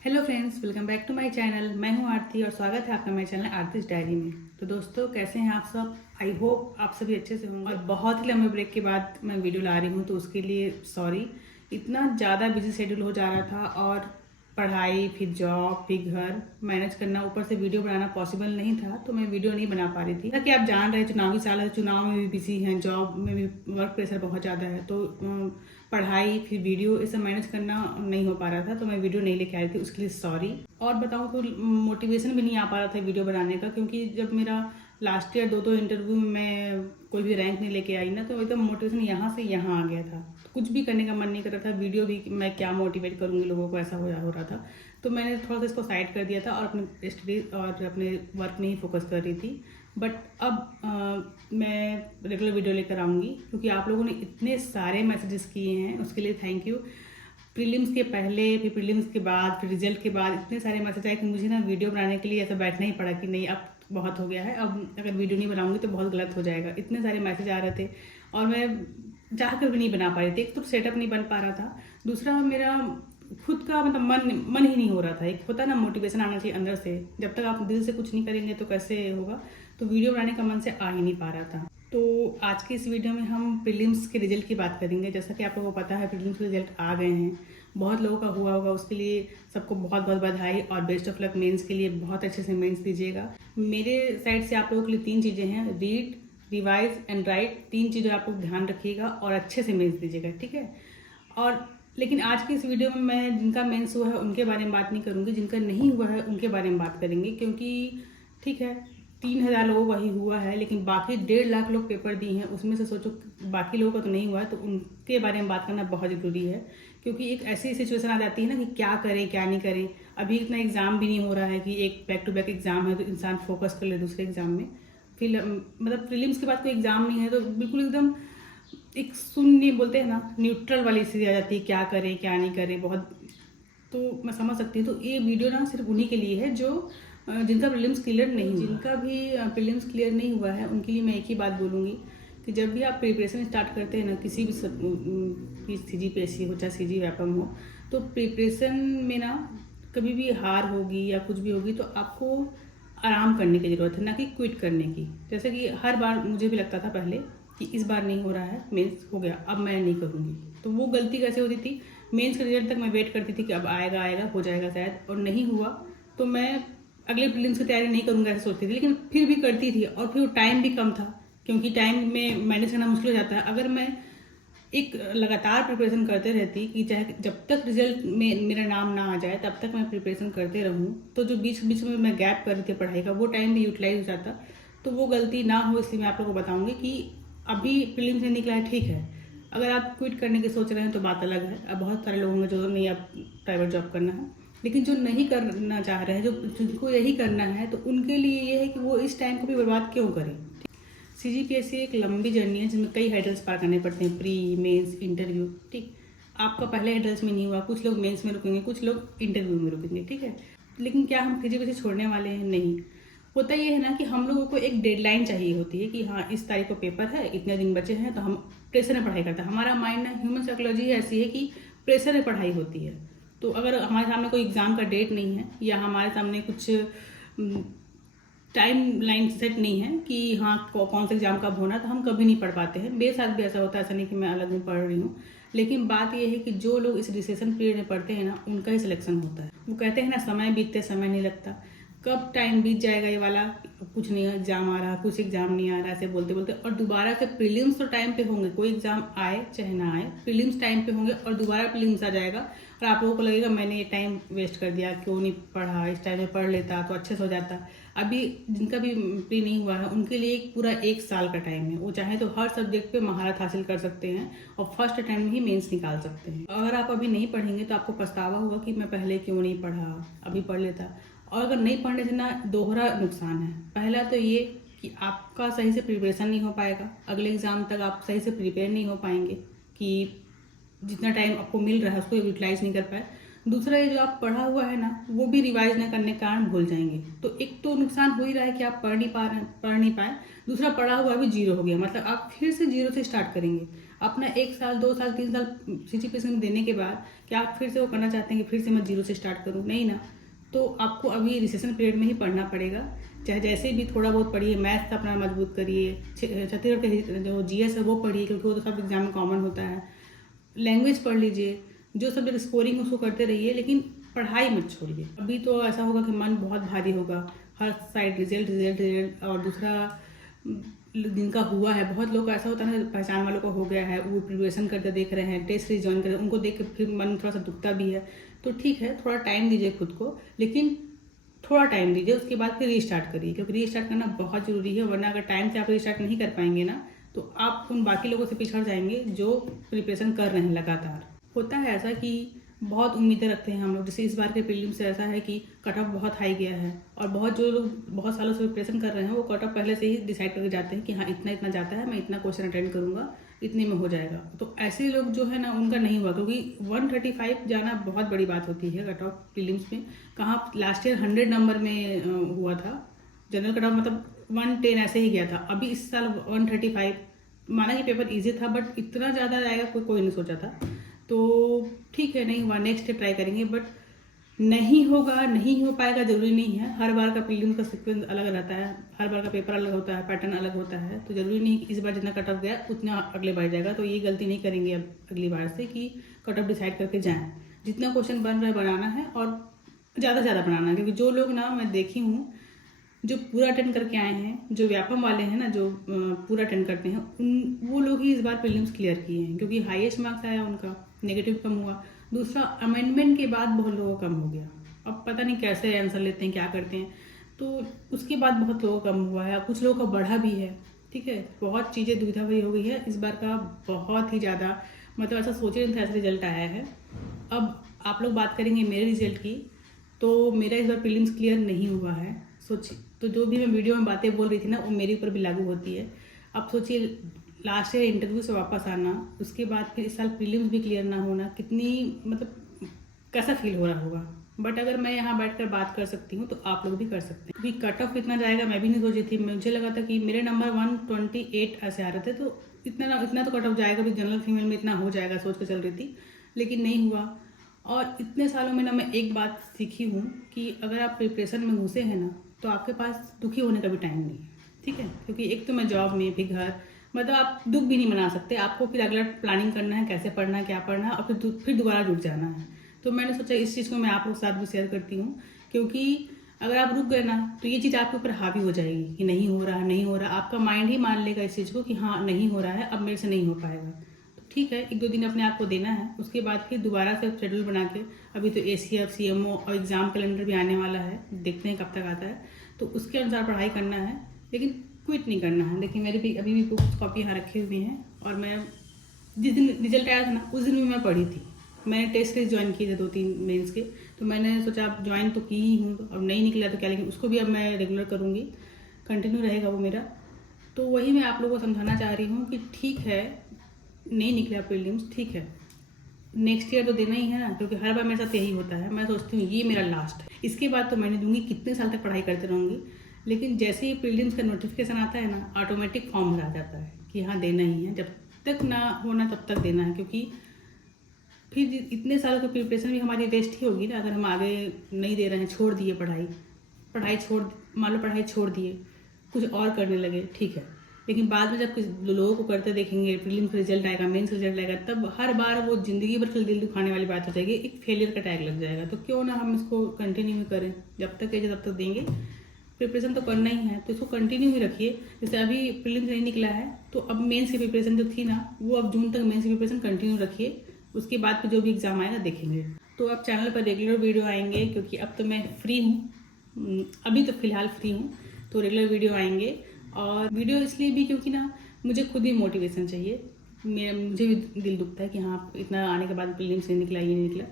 Hello friends, welcome back to my channel. मैं हूं आरती और स्वागत है आपका मेरे चैनल आरतीज डायरी में। तो दोस्तों, कैसे हैं आप सब? आई होप आप सभी अच्छे से होंगे। और बहुत ही लंबे ब्रेक के बाद मैं वीडियो ला रही हूं, तो उसके लिए सॉरी। इतना ज़्यादा बिजी शेड्यूल हो जा रहा था और पढ़ाई, फिर जॉब, फिर घर मैनेज करना, ऊपर से वीडियो बनाना पॉसिबल नहीं था, तो मैं वीडियो नहीं बना पा रही थी। ताकि आप जान रहे हैं, चुनावी साल है, चुनाव में भी बिजी हैं, जॉब में भी वर्क प्रेशर बहुत ज़्यादा है, तो पढ़ाई फिर वीडियो ये सब मैनेज करना नहीं हो पा रहा था, तो मैं वीडियो नहीं लेके आई थी, उसके लिए सॉरी। और बताऊँ तो मोटिवेशन भी नहीं आ पा रहा था वीडियो बनाने का, क्योंकि जब मेरा लास्ट ईयर दो इंटरव्यू में मैं कोई भी रैंक नहीं लेके आई ना, तो एकदम मोटिवेशन यहाँ से यहाँ आ गया था। तो कुछ भी करने का मन नहीं कर रहा था, वीडियो भी मैं क्या मोटिवेट करूँगी लोगों को, ऐसा हो रहा था। तो मैंने थोड़ा सा इसको साइड कर दिया था और अपने स्टडी और अपने वर्क में ही फोकस कर रही थी। बट अब मैं रेगुलर वीडियो लेकर आऊँगी, क्योंकि आप लोगों ने इतने सारे मैसेजेस किए हैं, उसके लिए थैंक यू। प्रीलिम्स के पहले, फिर प्रीलिम्स के बाद, फिर रिजल्ट के बाद इतने सारे मैसेज आए कि मुझे ना वीडियो बनाने के लिए ऐसा बैठना ही पड़ा कि नहीं, अब बहुत हो गया है, अब अगर वीडियो नहीं बनाऊंगी तो बहुत गलत हो जाएगा। इतने सारे मैसेज आ रहे थे और मैं चाह कर भी नहीं बना पा रही थी। एक तो सेटअप नहीं बन पा रहा था, दूसरा मेरा खुद का मतलब मन ही नहीं हो रहा था। एक होता है ना, मोटिवेशन आना चाहिए अंदर से, जब तक आप दिल से कुछ नहीं करेंगे तो कैसे होगा। तो वीडियो बनाने का मन से आ ही नहीं पा रहा था। तो आज की इस वीडियो में हम प्रीलिम्स के रिजल्ट की बात करेंगे। जैसा कि आप लोगों को पता है, प्रीलिम्स के रिजल्ट आ गए हैं, बहुत लोगों का हुआ होगा, उसके लिए सबको बहुत बहुत बधाई और बेस्ट ऑफ लक। मेंस के लिए बहुत अच्छे से मेंस दीजिएगा। मेरे साइड से आप लोगों के लिए 3 चीज़ें हैं: रीड, रिवाइज एंड राइट। 3 चीज़ें आप लोग ध्यान रखिएगा और अच्छे से मेंस दीजिएगा, ठीक है। और लेकिन आज की इस वीडियो में मैं जिनका मेंस हुआ है उनके बारे में बात नहीं करूँगी, जिनका नहीं हुआ है उनके बारे में बात करेंगे। क्योंकि ठीक है, 3,000 लोगों का ही हुआ है, लेकिन बाकी 1.5 लाख लोग पेपर दिए हैं, उसमें से सोचो बाकी लोगों का तो नहीं हुआ है, तो उनके बारे में बात करना बहुत ज़रूरी है। क्योंकि एक ऐसी सिचुएशन आ जाती है ना कि क्या करें क्या नहीं करें। अभी इतना एग्ज़ाम भी नहीं हो रहा है कि एक बैक टू बैक एग्ज़ाम है तो इंसान फोकस कर ले दूसरे एग्ज़ाम में। फिर मतलब प्रीलिम्स के बाद कोई एग्ज़ाम नहीं है तो बिल्कुल एकदम एक शून्य बोलते हैं ना, न्यूट्रल वाली स्थिति आ जाती है, क्या करें क्या नहीं करें बहुत। तो मैं समझ सकती हूँ। तो ये वीडियो ना सिर्फ उन्हीं के लिए है जो जिनका प्रीलिम्स क्लियर नहीं हुआ। जिनका भी प्रीलिम्स क्लियर नहीं हुआ है उनके लिए मैं एक ही बात बोलूँगी कि जब भी आप प्रिपरेशन स्टार्ट करते हैं ना, किसी भी CGPSC हो चाहे CG व्यापम हो, तो प्रिपरेशन में ना कभी भी हार होगी या कुछ भी होगी तो आपको आराम करने की ज़रूरत है, ना कि क्विट करने की। जैसे कि हर बार मुझे भी लगता था पहले कि इस बार नहीं हो रहा है, मेंस हो गया अब मैं नहीं करूँगी। तो वो गलती कैसे होती थी, मेंस के रिजल्ट तक मैं वेट करती थी कि अब आएगा हो जाएगा शायद, और नहीं हुआ तो मैं अगले प्रीलिम्स की तैयारी नहीं करूँगा ऐसे सोचती थी। लेकिन फिर भी करती थी, और फिर टाइम भी कम था, क्योंकि टाइम में मैनेज करना मुश्किल हो जाता है। अगर मैं एक लगातार प्रिपरेशन करते रहती कि चाहे जब तक रिजल्ट में मेरा नाम ना आ जाए तब तक मैं प्रिपरेशन करते रहूँ, तो जो बीच बीच में मैं गैप कर रही थी पढ़ाई का, वो टाइम भी यूटिलाइज हो जाता। तो वो गलती ना हो, इसलिए मैं आप लोगों को बताऊँगी कि अभी प्रीलिम्स नहीं निकला है, ठीक है। अगर आप क्विट करने की सोच रहे हैं तो बात अलग है। अब बहुत सारे लोग हैं जो नहीं, अब प्राइवेट जॉब करना है, लेकिन जो नहीं करना चाह रहे हैं, जो जिनको यही करना है, तो उनके लिए ये है कि वो इस टाइम को भी बर्बाद क्यों करें। CGPSC एक लंबी जर्नी है जिसमें कई हेडल्स पार करने पड़ते हैं, प्री, मेंस, इंटरव्यू, ठीक। आपका पहले हेडल्स में नहीं हुआ, कुछ लोग मेंस में रुकेंगे, कुछ लोग इंटरव्यू में रुकेंगे, ठीक है। लेकिन क्या हम CGPSC छोड़ने वाले हैं? नहीं। होता ये है ना कि हम लोगों को एक डेडलाइन चाहिए होती है कि हाँ, इस तारीख को पेपर है, इतने दिन बचे हैं, तो हम प्रेशर में पढ़ाई करते हैं। हमारा माइंड ना, ह्यूमन साइकोलॉजी ऐसी है कि प्रेशर में पढ़ाई होती है। तो अगर हमारे सामने कोई एग्ज़ाम का डेट नहीं है या हमारे सामने कुछ टाइम लाइन सेट नहीं है कि हाँ कौन सा एग्जाम कब होना, तो हम कभी नहीं पढ़ पाते हैं। मेरे साथ भी ऐसा होता है, ऐसा नहीं कि मैं अलग में पढ़ रही हूँ। लेकिन बात यह है कि जो लोग इस रिसेशन पीरियड में पढ़ते हैं ना, उनका ही सिलेक्शन होता है। वो कहते हैं ना, समय बीतते समय नहीं लगता। कब टाइम बीत जाएगा ये वाला, कुछ नहीं, एग्जाम आ रहा, कुछ एग्जाम नहीं आ रहा, ऐसे बोलते बोलते। और दोबारा से प्रीलिम्स तो टाइम पे होंगे, कोई एग्जाम आए चाहे ना आए, प्रीलिम्स टाइम पे होंगे और दोबारा प्रीलिम्स आ जाएगा और आप लोगों को लगेगा मैंने ये टाइम वेस्ट कर दिया, क्यों नहीं पढ़ा, इस टाइम में पढ़ लेता तो अच्छे से हो जाता। अभी जिनका भी प्री नहीं हुआ है उनके लिए पूरा 1 साल का टाइम है। वो चाहे तो हर सब्जेक्ट पे महारत हासिल कर सकते हैं और फर्स्ट अटेम्प्ट में ही मेंस निकाल सकते हैं। अगर आप अभी नहीं पढ़ेंगे तो आपको पछतावा होगा कि मैं पहले क्यों नहीं पढ़ा, अभी पढ़ लेता। और अगर नहीं पढ़ने से ना, दोहरा नुकसान है। पहला तो ये कि आपका सही से प्रिपरेशन नहीं हो पाएगा, अगले एग्ज़ाम तक आप सही से प्रिपेयर नहीं हो पाएंगे कि जितना टाइम आपको मिल रहा है उसको यूटिलाइज नहीं कर पाए। दूसरा, ये जो आप पढ़ा हुआ है ना, वो भी रिवाइज न करने के कारण भूल जाएंगे। तो एक तो नुकसान हो ही रहा है कि आप पढ़ नहीं पाए। दूसरा, पढ़ा हुआ भी जीरो हो गया, मतलब आप फिर से जीरो से स्टार्ट करेंगे। अपना 1 साल 2 साल 3 साल CGPSC में देने के बाद क्या आप फिर से वो करना चाहते हैं कि फिर से मैं जीरो से स्टार्ट करूँ? नहीं ना। तो आपको अभी रिसेशन पीरियड में ही पढ़ना पड़ेगा, चाहे जैसे भी थोड़ा बहुत पढ़िए, मैथ्स अपना मजबूत करिए, छत्तीसगढ़ के जो GS है वो पढ़िए क्योंकि वो तो सब एग्जाम में कॉमन होता है। लैंग्वेज पढ़ लीजिए, जो सब स्कोरिंग उसको करते रहिए, लेकिन पढ़ाई मत छोड़िए। अभी तो ऐसा होगा कि मन बहुत भारी होगा, हर साइड रिजल्ट रिजल्ट रिजल्ट। और दूसरा जिनका हुआ है, बहुत लोग ऐसा होता है ना, पहचान वालों का हो गया है, वो प्रिपरेशन करते देख रहे हैं, टेस्ट सीरीज ज्वाइन कर रहे हैं, उनको देख के फिर मन थोड़ा सा दुखता भी है। तो ठीक है, थोड़ा टाइम दीजिए खुद को, लेकिन थोड़ा टाइम दीजिए, उसके बाद फिर रीस्टार्ट करिए, क्योंकि रीस्टार्ट करना बहुत ज़रूरी है। वरना अगर टाइम से आप रीस्टार्ट नहीं कर पाएंगे ना, तो आप उन बाकी लोगों से पिछड़ जाएंगे जो प्रिपरेशन कर रहे हैं लगातार। होता है ऐसा कि बहुत उम्मीदें रखते हैं हम लोग, जैसे इस बार के प्रीलिम्स से ऐसा है कि कट ऑफ बहुत हाई गया है, और बहुत जो लोग बहुत सालों से प्रिपरेशन कर रहे हैं वो कट ऑफ पहले से ही डिसाइड करके जाते हैं कि हाँ इतना इतना जाता है, मैं इतना क्वेश्चन अटेंड करूँगा, इतने में हो जाएगा। तो ऐसे लोग जो है ना, उनका नहीं हुआ, क्योंकि 135 जाना बहुत बड़ी बात होती है कट ऑफ प्रीलिम्स में। कहाँ लास्ट ईयर 100 नंबर में हुआ था जनरल कट ऑफ, मतलब 110 ऐसे ही गया था। अभी इस साल 135, माना कि पेपर ईजी था, बट इतना ज़्यादा जाएगा कोई नहीं सोचा था। तो ठीक है, नहीं हुआ, नेक्स्ट ट्राई करेंगे। बट नहीं होगा, नहीं हो पाएगा जरूरी नहीं है। हर बार का प्रीलिम्स का सीक्वेंस अलग रहता है, हर बार का पेपर अलग होता है, पैटर्न अलग होता है। तो जरूरी नहीं कि इस बार जितना कट ऑफ गया उतना अगले बार जाएगा। तो ये गलती नहीं करेंगे अब अगली बार से कि कट ऑफ डिसाइड करके जाएं। जितना क्वेश्चन बन रहा है बनाना है, और ज़्यादा से ज़्यादा बनाना है। क्योंकि जो लोग ना, मैं देखी हूँ जो पूरा अटेंड करके आए हैं, जो व्यापम वाले हैं ना, जो पूरा अटेंड करते हैं, वो लोग ही इस बार प्रीलिम्स क्लियर किए हैं, क्योंकि हाईएस्ट मार्क्स आया उनका, नेगेटिव कम हुआ। दूसरा, अमेंडमेंट के बाद बहुत लोगों का कम हो गया। अब पता नहीं कैसे आंसर लेते हैं, क्या करते हैं, तो उसके बाद बहुत लोगों का कम हुआ है, कुछ लोगों का बढ़ा भी है। ठीक है, बहुत चीज़ें दुविधा भरी हो गई है इस बार का, बहुत ही ज़्यादा, मतलब ऐसा सोचे नहीं था ऐसा रिजल्ट आया है। अब आप लोग बात करेंगे मेरे रिजल्ट की, तो मेरा इस बार प्रीलिम्स क्लियर नहीं हुआ है। सोचिए, तो जो भी मैं वीडियो में बातें बोल रही थी ना, वो मेरे ऊपर भी लागू होती है। अब सोचिए, लास्ट ईयर इंटरव्यू से वापस आना, उसके बाद फिर इस साल प्रीलिम्स भी क्लियर ना होना, कितनी मतलब कैसा फील हो रहा होगा। बट अगर मैं यहाँ बैठकर बात कर सकती हूँ तो आप लोग भी कर सकते हैं। क्योंकि कट ऑफ इतना जाएगा मैं भी नहीं सोची थी। मुझे लगा था कि मेरे नंबर 128 ऐसे आ रहे थे, तो इतना तो कट ऑफ जाएगा भी, जनरल फीमेल में इतना हो जाएगा सोच कर चल रही थी, लेकिन नहीं हुआ। और इतने सालों में ना मैं एक बात सीखी हूँ कि अगर आप प्रिपरेशन में घुसे हैं ना, तो आपके पास दुखी होने का भी टाइम नहीं है। ठीक है, क्योंकि एक तो मैं जॉब में, फिर घर, मतलब आप दुख भी नहीं मना सकते। आपको फिर अगला प्लानिंग करना है, कैसे पढ़ना है, क्या पढ़ना है, और फिर दोबारा जुट जाना है। तो मैंने सोचा इस चीज़ को मैं आप लोग के साथ भी शेयर करती हूँ, क्योंकि अगर आप रुक गए ना, तो ये चीज़ आपके ऊपर हावी हो जाएगी कि नहीं हो रहा, नहीं हो रहा। आपका माइंड ही मान लेगा इस चीज़ को कि हाँ नहीं हो रहा है, अब मेरे से नहीं हो पाएगा। तो ठीक है, 1-2 दिन अपने आप को देना है, उसके बाद फिर दोबारा से शेड्यूल बना के, अभी तो ACF CMO और एग्ज़ाम कैलेंडर भी आने वाला है, देखते हैं कब तक आता है, तो उसके अनुसार पढ़ाई करना है, लेकिन क्विट नहीं करना है। देखिए मेरे भी अभी भी बुक्स कॉपी यहाँ रखे हुए हैं, और मैं जिस दिन रिजल्ट आया था ना, उस दिन भी मैं पढ़ी थी। मैंने टेस्ट सीरीज ज्वाइन किए थे 2-3 मेंस के, तो मैंने सोचा अब ज्वाइन तो की ही हूँ, अब नहीं निकला तो क्या, लेकिन उसको भी अब मैं रेगुलर करूँगी, कंटिन्यू रहेगा वो मेरा। तो वही मैं आप लोगों को समझाना चाह रही हूँ कि ठीक है, नहीं निकला प्रीलिम्स, ठीक है, नेक्स्ट ईयर तो देना ही है ना, क्योंकि हर बार मेरे साथ यही होता है। मैं सोचती हूँ ये मेरा लास्ट है, इसके बाद तो मैं नहीं दूंगी, कितने साल तक पढ़ाई करते रहूँगी। लेकिन जैसे ही प्रीलिम्स का नोटिफिकेशन आता है ना, ऑटोमेटिक फॉर्म भरा जाता है कि हाँ देना ही है, जब तक ना होना तब तक देना है। क्योंकि फिर इतने सालों की प्रिपरेशन भी हमारी वेस्ट ही होगी ना, अगर हम आगे नहीं दे रहे हैं, छोड़ दिए पढ़ाई छोड़, मान लो पढ़ाई छोड़ दिए, कुछ और करने लगे, ठीक है, लेकिन बाद में जब लोगों को करते देखेंगे, प्रीलिम्स रिजल्ट आएगा, मेंस रिजल्ट आएगा, तब हर बार वो जिंदगी भर के दिल दुखाने वाली बात हो जाएगी, एक फेलियर का टैग लग जाएगा। तो क्यों ना हम इसको कंटिन्यू करें, जब तक है तब तक देंगे, प्रिपरेशन तो करना ही है, तो इसको कंटिन्यू ही रखिए। जैसे अभी प्रीलिम्स नहीं निकला है, तो अब मेंस की प्रिपरेशन जो थी ना, वो अब जून तक मेंस की प्रिपरेशन कंटिन्यू रखिए, उसके बाद फिर जो भी एग्जाम आएगा देखेंगे। तो अब चैनल पर रेगुलर वीडियो आएंगे, क्योंकि अब तो मैं फ्री हूँ, अभी तो फिलहाल फ्री हूँ, तो रेगुलर वीडियो आएंगे। और वीडियो इसलिए भी क्योंकि ना मुझे खुद ही मोटिवेशन चाहिए, मुझे भी दिल दुखता है कि हाँ इतना आने के बाद प्रीलिम्स नहीं निकला, ये नहीं निकला।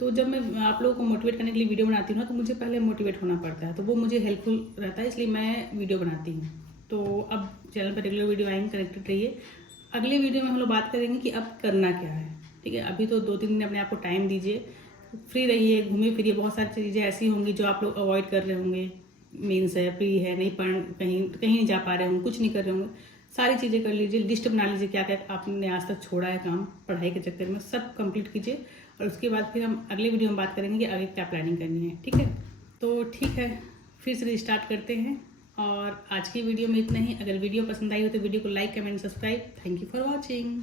तो जब मैं आप लोगों को मोटिवेट करने के लिए वीडियो बनाती हूँ ना, तो मुझे पहले मोटिवेट होना पड़ता है, तो वो मुझे हेल्पफुल रहता है, इसलिए मैं वीडियो बनाती हूँ। तो अब चैनल पर रेगुलर वीडियो आएंगे, कनेक्टेड रहिए। अगले वीडियो में हम लोग बात करेंगे कि अब करना क्या है। ठीक है, अभी तो 2-3 दिन अपने आप को टाइम दीजिए, फ्री रहिए, घूमिए फिरिए। बहुत सारी चीज़ें ऐसी होंगी जो आप लोग अवॉइड कर रहे होंगे, मीन्स है, फ्री है, नहीं पढ़, कहीं नहीं जा पा रहे होंगे, कुछ नहीं कर रहे होंगे, सारी चीज़ें कर लीजिए, लिस्ट बना लीजिए क्या क्या आपने आज तक छोड़ा है काम पढ़ाई के चक्कर में, सब कंप्लीट कीजिए। और उसके बाद फिर हम अगले वीडियो में बात करेंगे कि आगे क्या प्लानिंग करनी है, ठीक है। तो ठीक है, फिर से रिस्टार्ट करते हैं। और आज की वीडियो में इतना ही। अगर वीडियो पसंद आई हो तो वीडियो को like, comment, subscribe. Thank you for watching.